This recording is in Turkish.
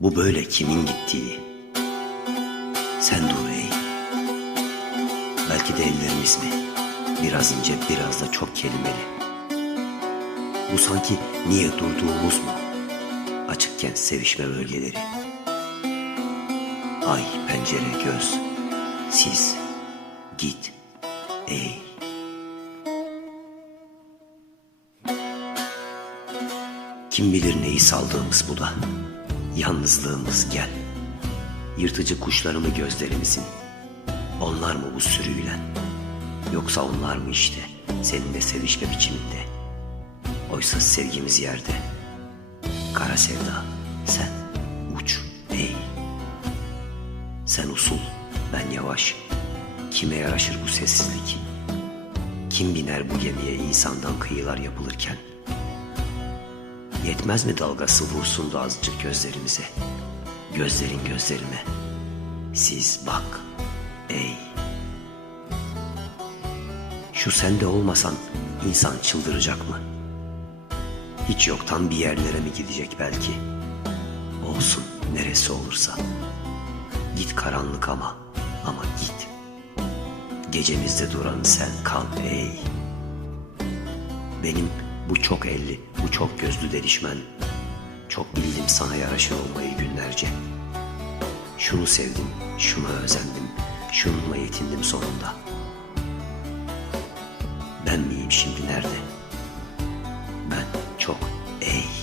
Bu böyle kimin gittiği. Sen dur ey. Belki de ellerimiz mi? Biraz ince biraz da çok kelimeli. Bu sanki niye durduğumuz mu? Açıkken sevişme bölgeleri. Ay pencere göz. Siz git ey. Kim bilir neyi saldığımız bu da. Yalnızlığımız gel. Yırtıcı kuşları mı gözlerimizin? Onlar mı bu sürüyle? Yoksa onlar mı işte seninle sevişme biçiminde? Oysa sevgimiz yerde. Kara sevda sen uç ey. Sen usul ben yavaş. Kime yaraşır bu sessizlik? Kim biner bu gemiye insandan kıyılar yapılırken? Yetmez mi dalgası vursun da azıcık gözlerimize? Gözlerin gözlerime. Siz bak ey. Şu sende olmasan insan çıldıracak mı? Hiç yoktan bir yerlere mi gidecek belki? Olsun neresi olursa. Git karanlık ama ama git. Gecemizde duran sen kal ey. Benim bu çok elli, bu çok gözlü delişmen. Çok bildim sana yaraşır olmayı günlerce. Şunu sevdim, şuna özendim, şununla yetindim sonunda. Ben miyim şimdi nerede? Ben çok ey.